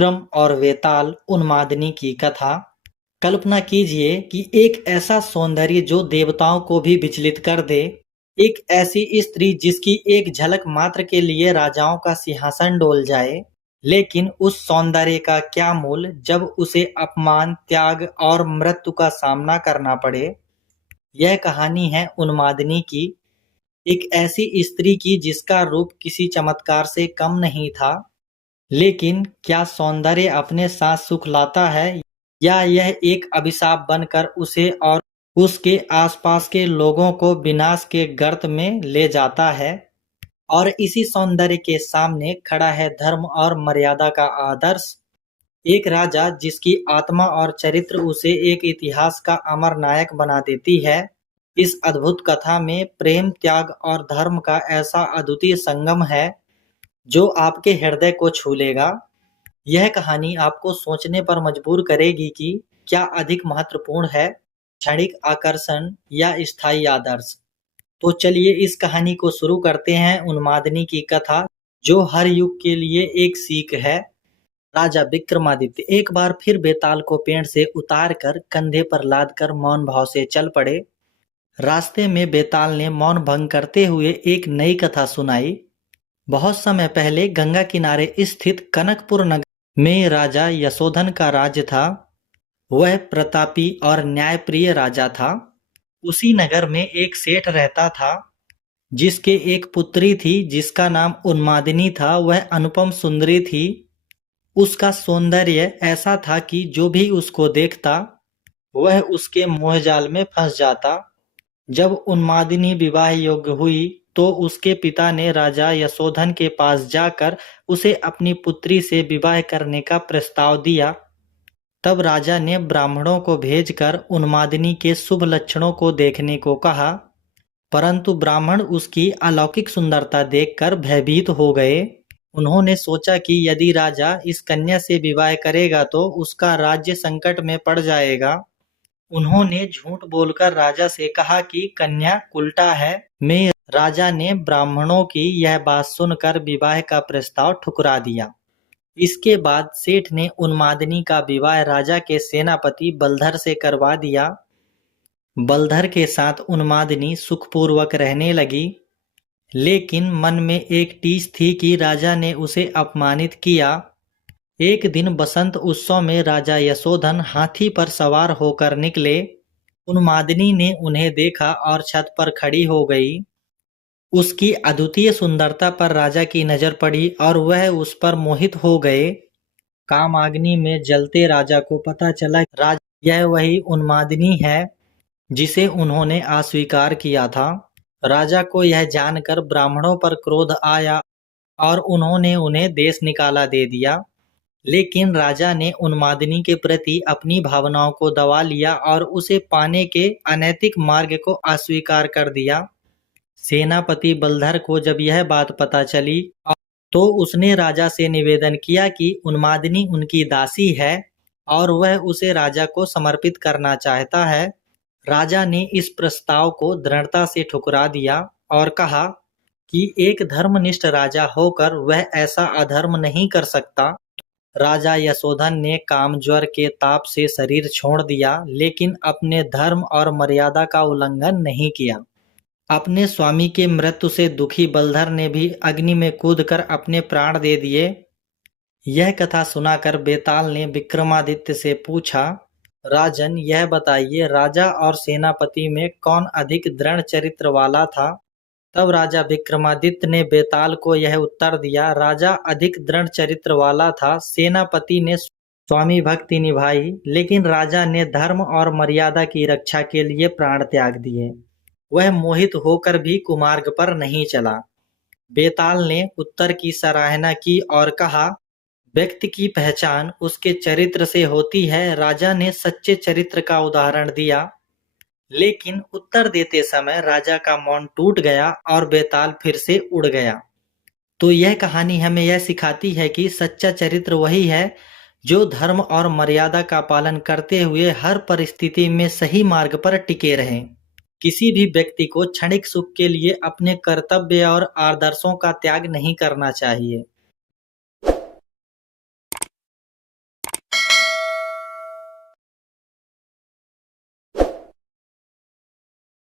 विक्रम और वेताल उन्मादिनी की कथा। कल्पना कीजिए कि एक ऐसा सौंदर्य जो देवताओं को भी विचलित कर दे, एक ऐसी स्त्री जिसकी एक झलक मात्र के लिए राजाओं का सिंहासन डोल जाए। लेकिन उस सौंदर्य का क्या मूल्य जब उसे अपमान, त्याग और मृत्यु का सामना करना पड़े। यह कहानी है उन्मादिनी की, एक ऐसी स्त्री की जिसका रूप किसी चमत्कार से कम नहीं था। लेकिन क्या सौंदर्य अपने साथ सुख लाता है, या यह एक अभिशाप बनकर उसे और उसके आसपास के लोगों को विनाश के गर्त में ले जाता है। और इसी सौंदर्य के सामने खड़ा है धर्म और मर्यादा का आदर्श। एक राजा जिसकी आत्मा और चरित्र उसे एक इतिहास का अमर नायक बना देती है। इस अद्भुत कथा में प्रेम, त्याग और धर्म का ऐसा अद्वितीय संगम है जो आपके हृदय को छू लेगा। यह कहानी आपको सोचने पर मजबूर करेगी कि क्या अधिक महत्वपूर्ण है, क्षणिक आकर्षण या स्थायी आदर्श। तो चलिए इस कहानी को शुरू करते हैं। उन्मादिनी की कथा, जो हर युग के लिए एक सीख है। राजा विक्रमादित्य एक बार फिर बेताल को पेड़ से उतार कर कंधे पर लाद कर मौन भाव से चल पड़े। रास्ते में बेताल ने मौन भंग करते हुए एक नई कथा सुनाई। बहुत समय पहले गंगा किनारे स्थित कनकपुर नगर में राजा यशोधन का राज्य था। वह प्रतापी और न्यायप्रिय राजा था। उसी नगर में एक सेठ रहता था जिसके एक पुत्री थी जिसका नाम उन्मादिनी था। वह अनुपम सुंदरी थी। उसका सौंदर्य ऐसा था कि जो भी उसको देखता वह उसके मोहजाल में फंस जाता। जब उन्मादिनी विवाह योग्य हुई तो उसके पिता ने राजा यशोधन के पास जाकर उसे अपनी पुत्री से विवाह करने का प्रस्ताव दिया। तब राजा ने ब्राह्मणों को भेजकर उन्मादिनी के शुभ लक्षणों को देखने को कहा, परंतु ब्राह्मण उसकी अलौकिक सुंदरता देखकर भयभीत हो गए। उन्होंने सोचा कि यदि राजा इस कन्या से विवाह करेगा तो उसका राज्य संकट में पड़ जाएगा। उन्होंने झूठ बोलकर राजा से कहा कि कन्या कुलटा है। राजा ने ब्राह्मणों की यह बात सुनकर विवाह का प्रस्ताव ठुकरा दिया। इसके बाद सेठ ने उन्मादिनी का विवाह राजा के सेनापति बलधर से करवा दिया। बलधर के साथ उन्मादिनी सुखपूर्वक रहने लगी, लेकिन मन में एक टीस थी कि राजा ने उसे अपमानित किया। एक दिन बसंत उत्सव में राजा यशोधन हाथी पर सवार होकर निकले। उन्मादिनी ने उन्हें देखा और छत पर खड़ी हो गई। उसकी अद्वितीय सुंदरता पर राजा की नजर पड़ी और वह उस पर मोहित हो गए। कामाग्नि में जलते राजा को पता चला यह वही उन्मादिनी है जिसे उन्होंने अस्वीकार किया था। राजा को यह जानकर ब्राह्मणों पर क्रोध आया और उन्होंने उन्हें देश निकाला दे दिया। लेकिन राजा ने उन्मादिनी के प्रति अपनी भावनाओं को दबा लिया और उसे पाने के अनैतिक मार्ग को अस्वीकार कर दिया। सेनापति बलधर को जब यह बात पता चली तो उसने राजा से निवेदन किया कि उन्मादिनी उनकी दासी है और वह उसे राजा को समर्पित करना चाहता है। राजा ने इस प्रस्ताव को दृढ़ता से ठुकरा दिया और कहा कि एक धर्मनिष्ठ राजा होकर वह ऐसा अधर्म नहीं कर सकता। राजा यशोधन ने कामज्वर के ताप से शरीर छोड़ दिया, लेकिन अपने धर्म और मर्यादा का उल्लंघन नहीं किया। अपने स्वामी के मृत्यु से दुखी बलधर ने भी अग्नि में कूदकर अपने प्राण दे दिए। यह कथा सुनाकर बेताल ने विक्रमादित्य से पूछा, राजन यह बताइए, राजा और सेनापति में कौन अधिक दृढ़ चरित्र वाला था। तब राजा विक्रमादित्य ने बेताल को यह उत्तर दिया, राजा अधिक दृढ़ चरित्र वाला था। सेनापति ने स्वामी भक्ति निभाई, लेकिन राजा ने धर्म और मर्यादा की रक्षा के लिए प्राण त्याग दिए। वह मोहित होकर भी कुमार्ग पर नहीं चला। बेताल ने उत्तर की सराहना की और कहा, व्यक्ति की पहचान उसके चरित्र से होती है। राजा ने सच्चे चरित्र का उदाहरण दिया, लेकिन उत्तर देते समय राजा का मौन टूट गया और बेताल फिर से उड़ गया। तो यह कहानी हमें यह सिखाती है कि सच्चा चरित्र वही है जो धर्म और मर्यादा का पालन करते हुए हर परिस्थिति में सही मार्ग पर टिके रहे। किसी भी व्यक्ति को क्षणिक सुख के लिए अपने कर्तव्य और आदर्शों का त्याग नहीं करना चाहिए।